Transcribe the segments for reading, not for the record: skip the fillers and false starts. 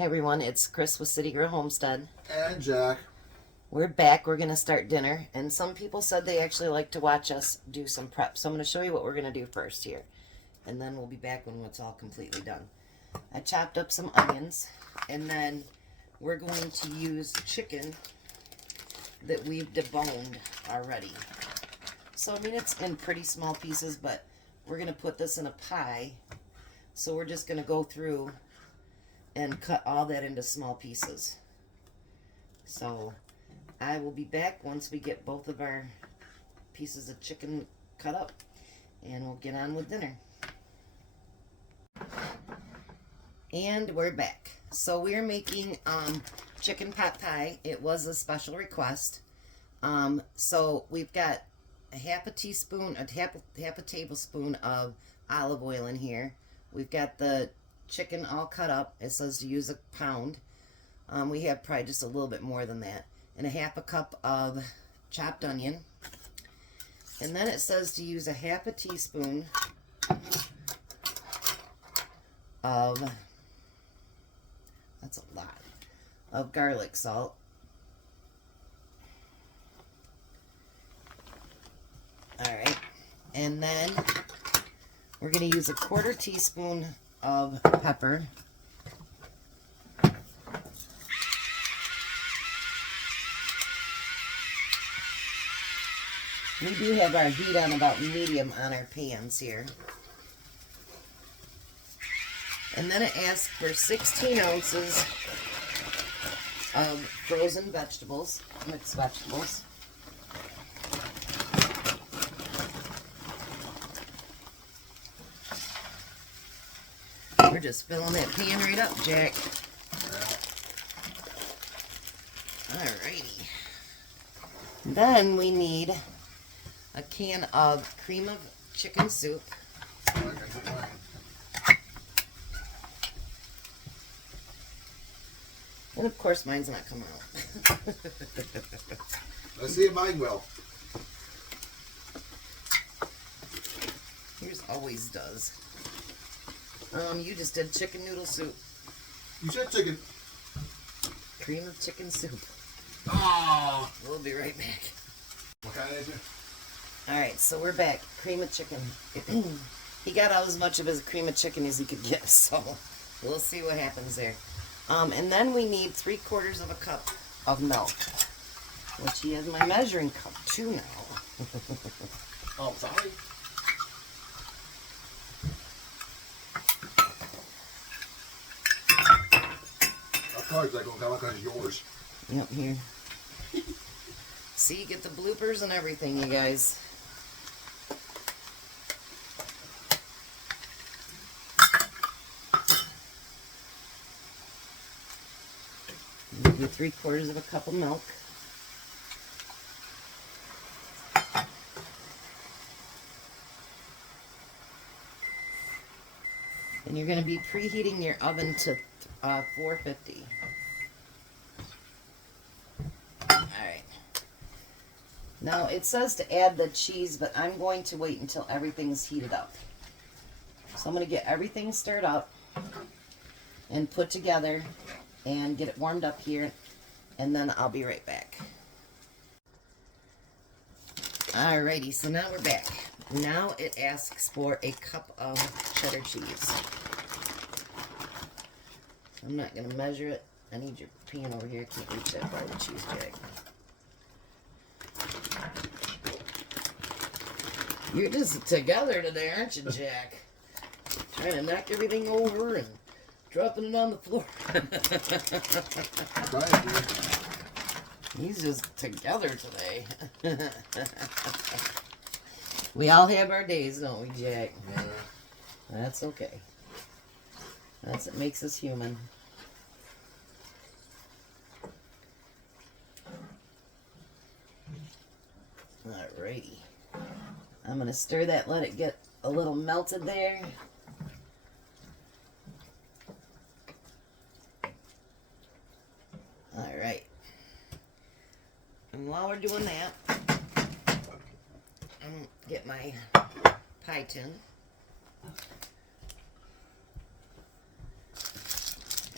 Hey everyone, it's Chris with City Girl Homestead. And Jack. We're back. We're going to start dinner. And some people said they actually like to watch us do some prep. So I'm going to show you what we're going to do first here. And then we'll be back when it's all completely done. I chopped up some onions. And then we're going to use chicken that we've deboned already. So, I mean, it's in pretty small pieces, but we're going to put this in a pie. So we're just going to go through and cut all that into small pieces. So I will be back once we get both of our pieces of chicken cut up, and we'll get on with dinner. And we're back. So we're making chicken pot pie. It was a special request. So we've got half a tablespoon of olive oil in here. We've got the chicken all cut up. It says to use a pound. We have probably just a little bit more than that. And a half a cup of chopped onion. And then it says to use a half a teaspoon of, that's a lot, of garlic salt. Alright. And then we're going to use a quarter teaspoon of pepper. We do have our heat on about medium on our pans here. And then it asks for 16 ounces of frozen vegetables, mixed vegetables. We're just filling that pan right up, Jack. Alrighty. Then we need a can of cream of chicken soup. And of course mine's not coming out. Let's see if mine will. Yours always does. You just did chicken noodle soup. You said chicken. Cream of chicken soup. Oh. We'll be right back. What kind is it? Alright, so we're back. Cream of chicken. He got out as much of his cream of chicken as he could get, so we'll see what happens there. And then we need 3/4 of a cup of milk, which he has my measuring cup too now. Oh, sorry. Of course, they're going to come because it's yours. Yep, here. See, get the bloopers and everything, you guys. Do 3/4 of a cup of milk. And you're going to be preheating your oven to 450. Alright. Now it says to add the cheese, but I'm going to wait until everything's heated up. So I'm going to get everything stirred up and put together and get it warmed up here, and then I'll be right back. Alrighty, so now we're back. Now it asks for a cup of cheddar cheese. I'm not going to measure it. I need your pan over here. I can't reach that far with cheese, Jack. You're just together today, aren't you, Jack? Trying to knock everything over and dropping it on the floor. He's just together today. We all have our days, don't we, Jack? Yeah. That's okay. That's what makes us human. Alrighty. I'm going to stir that, let it get a little melted there. Alright. And while we're doing that, I'm going to get my pie tin.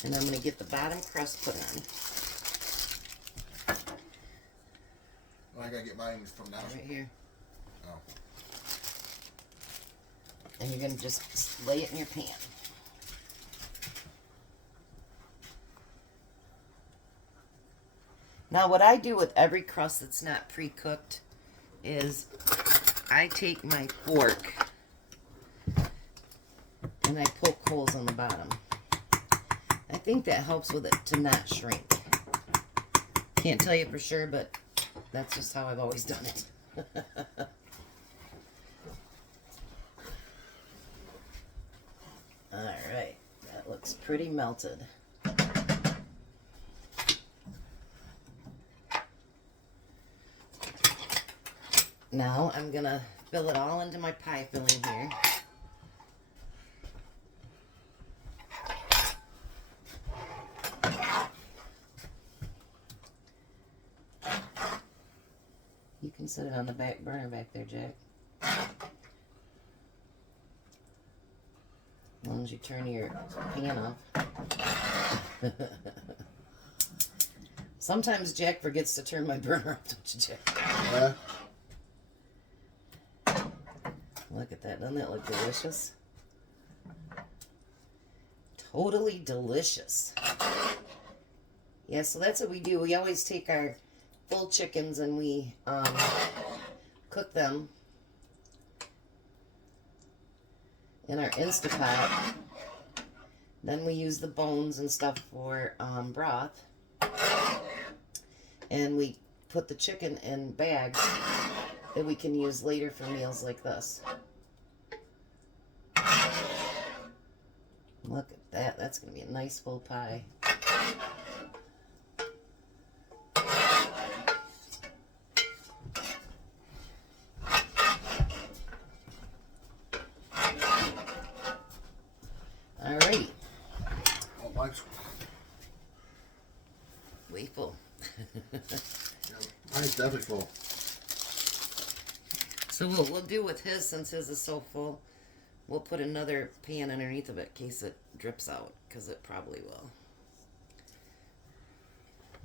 And I'm going to get the bottom crust put on. Oh, I gotta get mine from now. Right here. Oh. And you're going to just lay it in your pan. Now what I do with every crust that's not pre-cooked is I take my fork and I poke holes on the bottom. I think that helps with it to not shrink. Can't tell you for sure, but that's just how I've always done it. Alright, that looks pretty melted. Now I'm going to fill it all into my pie filling here. You can set it on the back burner back there, Jack. As long as you turn your pan off. Sometimes Jack forgets to turn my burner up, don't you, Jack? Yeah. Look at that. Doesn't that look delicious? Totally delicious. Yeah, so that's what we do. We always take our full chickens and we cook them in our Instapot. Then we use the bones and stuff for broth. And we put the chicken in bags that we can use later for meals like this. Look at that. That's going to be a nice full pie. Alrighty. Oh, mine's Way full. mine's definitely full. So what we'll do with his, since his is so full, we'll put another pan underneath of it in case it drips out, because it probably will.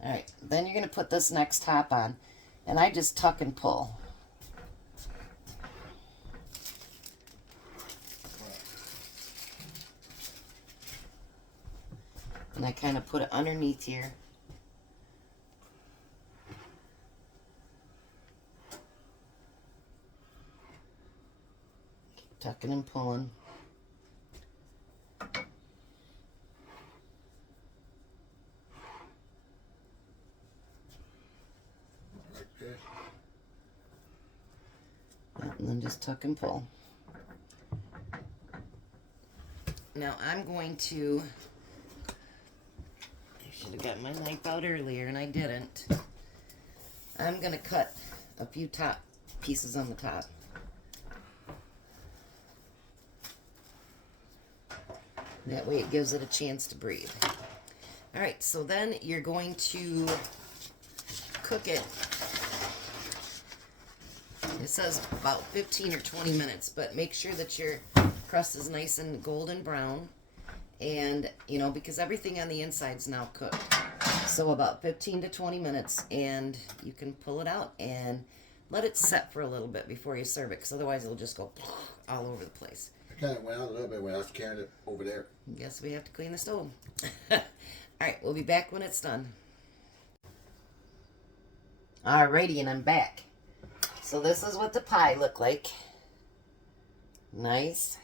Alright, then you're going to put this next top on, and I just tuck and pull. And I kind of put it underneath here. Keep tucking and pulling. Like this. And then just tuck and pull. Now I'm going to, I should have got my knife out earlier and I didn't. I'm going to cut a few top pieces on the top. That way it gives it a chance to breathe. Alright, so then you're going to cook it. It says about 15 or 20 minutes, but make sure that your crust is nice and golden brown. And, you know, because everything on the inside is now cooked. So about 15 to 20 minutes, and you can pull it out and let it set for a little bit before you serve it, because otherwise it'll just go all over the place. I kind of went out a little bit when I was carrying it over there. Guess we have to clean the stove. Alright, we'll be back when it's done. Alrighty, and I'm back. So this is what the pie looked like. Nice.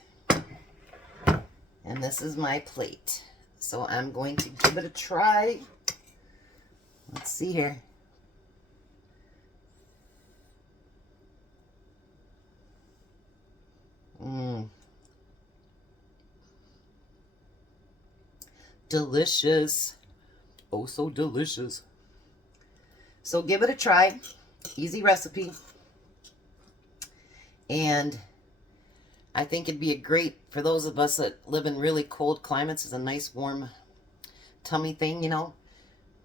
And this is my plate. So I'm going to give it a try. Let's see here. Delicious. Oh, so delicious. So give it a try. Easy recipe. And I think it'd be a great, for those of us that live in really cold climates, it's a nice warm tummy thing, you know.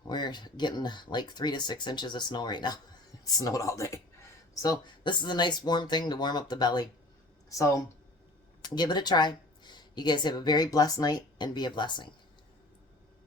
We're getting like 3 to 6 inches of snow right now. It snowed all day. So this is a nice warm thing to warm up the belly. So give it a try. You guys have a very blessed night and be a blessing.